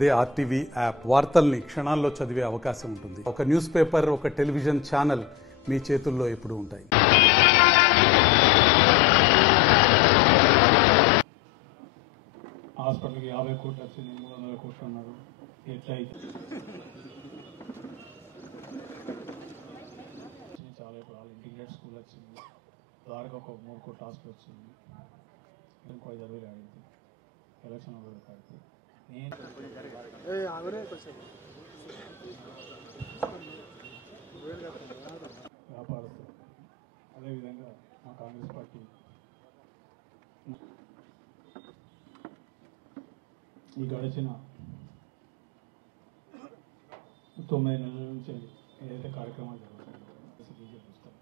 అదే RTV app వార్తల్ని క్షణాల్లో చదివే అవకాశం ఉంటుంది. ఒక న్యూస్ పేపర్, ఒక టెలివిజన్ ఛానల్ మీ చేతుల్లో ఎప్పుడూ ఉంటాయి. హాస్పిటల్కి 50 కోట్లు వచ్చింది, 300 కోట్లు అన్నారు. ఎట్లయితే చాలా ఇప్పుడు వాళ్ళు ఇంటిగ్రేట్ స్కూల్ వచ్చింది, దానికి ఒక 3 కోట్ల హాస్పిటల్ వచ్చింది. ఇంకో 5,000 ఆడింది ఎలక్షన్ కాడితే వ్యాపారస్తులు. అదేవిధంగా మా కాంగ్రెస్ పార్టీ ఈ గడిచిన 9 నెలల నుంచి ఏదైతే కార్యక్రమాలు జరుగుతుందో బీజేపీ ఇస్తాం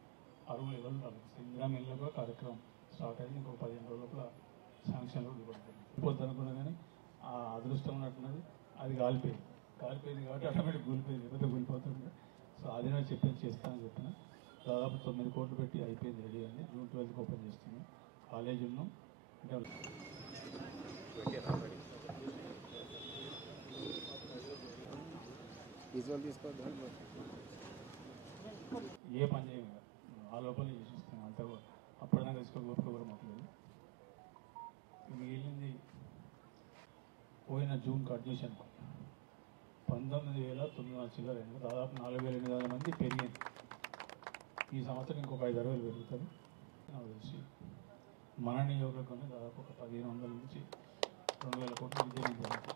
అరువులు ఎవరు రాలేదు. ఇందిరా మిల్లు కూడా కార్యక్రమం స్టార్ట్ అయింది. ఇంకొక 15 రోజుల లోపల శాంక్షన్లు ఇవ్వబడుతుంది. అయిపోద్ది అనుకున్నా కానీ ఆ అదృష్టం ఉన్నట్టున్నది, అది కాలిపోయింది కాబట్టి ఆటోమేటిక్ కూలిపోయింది, లేకపోతే కూలిపోతుంది. సో అది నేను చేస్తానని చెప్పిన దాదాపు 9 కోట్లు పెట్టి అయిపోయింది, రెడీ అని. జూన్ 12కి ఓపెన్ చేస్తున్నాం. కాలేజీ ఉన్నాం. ఏ పని చేయాలి ఆ లోపల చేసిస్తాం. అంత అప్పటిదాకా తీసుకోకపోతే కూడా మాకు లేదు. మిగిలింది పోయిన జూన్ అడ్మిషన్ 19,900 చిల్లరైంది. దాదాపు 4,800 మంది పెరిగింది. ఈ సంవత్సరం ఇంకొక 5,000 పెరుగుతుంది. నాకు తెలిసి మన నియోజకవర్గంలో దాదాపు ఒక 1,500 నుంచి 2,000 కోట్లు విద్య జరుగుతుంది.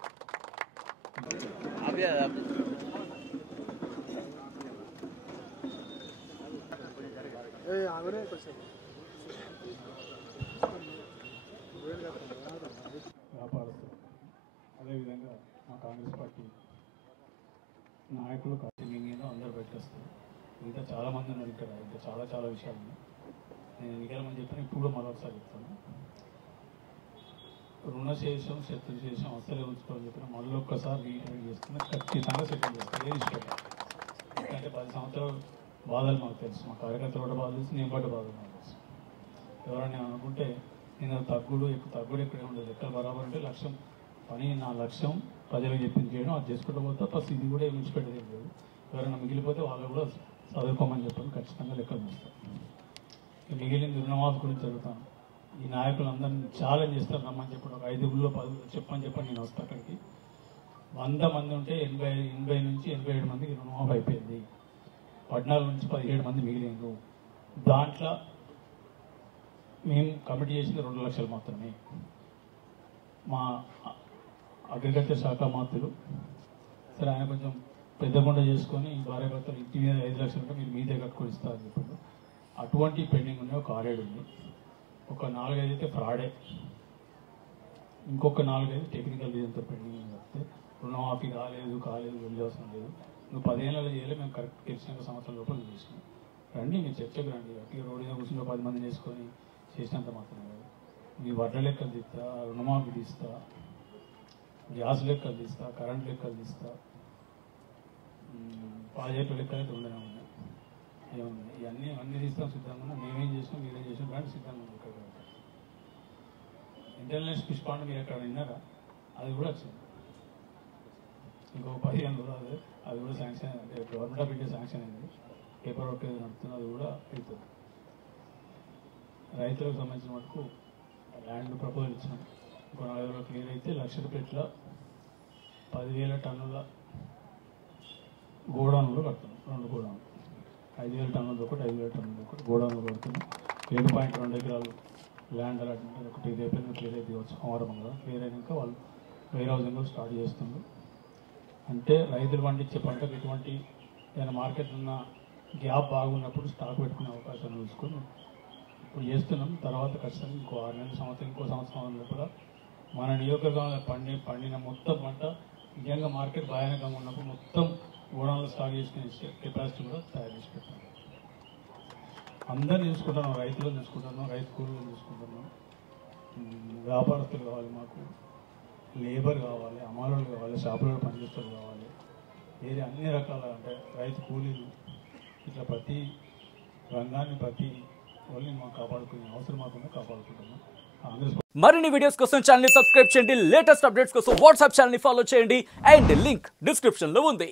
వ్యాపారస్తులు. అదేవిధంగా మా కాంగ్రెస్ పార్టీ నాయకులు మీద అందరూ పెట్టేస్తారు. ఇంకా చాలామంది ఉన్నారు ఇక్కడ. ఇంకా చాలా విషయాలు ఉన్నాయి. నేను ఎన్నికలమని చెప్పిన ఇప్పుడు కూడా మరొకసారి చెప్తాను. రుణశేషం శత్రుశేషం అసలే ఉంచుకోవాలని చెప్పిన మళ్ళీ ఒక్కసారి రీటైల్ చేస్తున్నా, ఖచ్చితంగా సెటిల్ చేస్తాను. ఏది ఇష్టం. ఎందుకంటే 10 సంవత్సరాలు బాధలు మాకు తెలుసు, మా కార్యకర్తలు కూడా బాధ తెలుసు, నేను పట్టు బాధలు మాకు తెలుసు. ఎవరైనా అనుకుంటే నేను తగ్గుడు ఎక్కడే ఉండదు. ఎక్కడ బరాబర్ అంటే లక్ష్యం పని, నా లక్ష్యం ప్రజలకు చెప్పింది చేయడం, అది చేసుకుంటూ పోతా. ఫస్ట్ ఇది కూడా విడిచిపెట్టేది లేదు. ఎవరైనా మిగిలిపోతే వాళ్ళు కూడా చదువుకోమని చెప్పడం ఖచ్చితంగా లెక్కలు చూస్తాను. మిగిలింది రుణమాఫీ గురించి జరుగుతాను. ఈ నాయకులందరినీ ఛాలెంజ్ చేస్తారు, రమ్మని చెప్పండి. ఒక 5 ఊళ్ళో 10 చెప్పని నేను వస్తాను అక్కడికి. 100 మంది ఉంటే 80 నుంచి 87 మందికి రుణమాఫీ అయిపోయింది. 14 నుంచి 17 మంది మిగిలింది. దాంట్లో మేము కమిటీ చేసింది 2 లక్షలు మాత్రమే. మా అగ్రికల్చర్ శాఖ మంత్రులు సరే ఆయన కొంచెం పెద్దగుండ చేసుకొని భార్యాభర్తలు ఇంటి మీద 5 లక్షలు ఉంటే మీరు మీదే కట్టుకొని ఇస్తారని చెప్పారు. అటువంటి పెండింగ్ ఉన్నాయి. ఒక 6-7 ఉంది. ఒక 4-5 అయితే ఫ్రాడే, ఇంకొక 4-5 టెక్నికల్ రీజన్తో పెండింగ్ చెప్తే రుణమాఫీ కాలేదు వెళ్ళి అవసరం లేదు. నువ్వు 10 ఏళ్ళలో చేయలేదు, మేము కరెక్ట్ గెలిచిన సంవత్సరం లోపల చేసినాం. రండి, మీరు చర్చకు రండి. అట్టి రోడ్డు మీద కూర్చుని 10 మంది చేసుకొని చేసినంత మాత్రం కాదు. మీ వడ్ల లెక్కలు తీస్తా, రుణమాఫీ తీస్తా, గ్యాస్ లెక్కలు తీస్తా, కరెంట్ లెక్కలు తీస్తా, ప్రాజెక్టు లెక్కలు అయితే ఉండనే ఉన్నాయి. ఏమున్నాయి ఇవన్నీ తీస్తాం సిద్ధంగా ఉన్నా. మేమేం చేసినాం, మీరేం చేసినాం కానీ సిద్ధంగా ఉన్నాం. ఇక్కడ ఇంటర్నేషనల్ ఫిష్ పాండ్ మీరు ఎక్కడ విన్నారా? అది కూడా వచ్చింది. ఇంకొక 15 రోజులు అది కూడా శాంక్షన్, అంటే గవర్నమెంట్ ఆఫ్ ఇండియా శాంక్షన్ అయింది. పేపర్ వర్క్ ఏదో నడుతుంది, అది కూడా అవుతుంది. రైతులకు సంబంధించిన మటుకు ల్యాండ్ ప్రపోజల్ ఇచ్చినాం. ఇంకో 4 రోజులు క్లియర్ అయితే 1,00,000 రూపాయల 10,000 టన్నుల గోడౌన్లు కడుతున్నాం. 2 గోడౌన్లు, 5,000 టన్నులది ఒకటి, 5,000 టన్నులది ఒకటి గోడౌన్లు కడుతున్నాం. 7.2 ఎకరాలు ల్యాండ్ అలాట్మెంట్ ఒకటి రేపు క్లియర్ అయితే సోమవారం కదా. క్లియర్ అయినాక వాళ్ళు వేర్ హౌసింగ్ కూడా స్టార్ట్ చేస్తున్నారు. అంటే రైతులు పండించే పంటకు ఎటువంటి ఏదైనా మార్కెట్ ఉన్న గ్యాప్ బాగున్నప్పుడు స్టాక్ పెట్టుకునే అవకాశం చూసుకొని ఇప్పుడు చేస్తున్నాం. తర్వాత ఖచ్చితంగా ఇంకో 6 నెలల ఇంకో సంవత్సరం కూడా మన నియోజకవర్గంలో పండిన మొత్తం పంట నిజంగా మార్కెట్ భయానకంగా ఉన్నప్పుడు మొత్తం గోడౌన్లో స్టాక్ చేసుకునే కెపాసిటీ కూడా తయారు చేసి పెట్టాం. అందరినీ చూసుకుంటున్నాం, రైతులను చూసుకుంటున్నాం, రైతు కూలీలను చూసుకుంటున్నాం. వ్యాపారస్తులు కావాలి, మాకు లేబర్ కావాలి, అమలు కావాలి, షాపులలో పనిచేస్తారు కావాలి, వేరే అన్ని రకాల అంటే రైతు కూలీలు, ఇట్లా ప్రతి రంగాన్ని ప్రతి వాళ్ళని మాకు కాపాడుకునే అవసరం మాత్రమే కాపాడుకుంటున్నాం. కాంగ్రెస్ మరిన్ని వీడియోస్ కోసం ఛానల్ ని సబ్స్క్రైబ్ చేయండి, లేటెస్ట్ అప్డేట్స్ కోసం వాట్సాప్ ఛానల్ ని ఫాలో చేయండి అండ్ లింక్ డిస్క్రిప్షన్ లో ఉంది.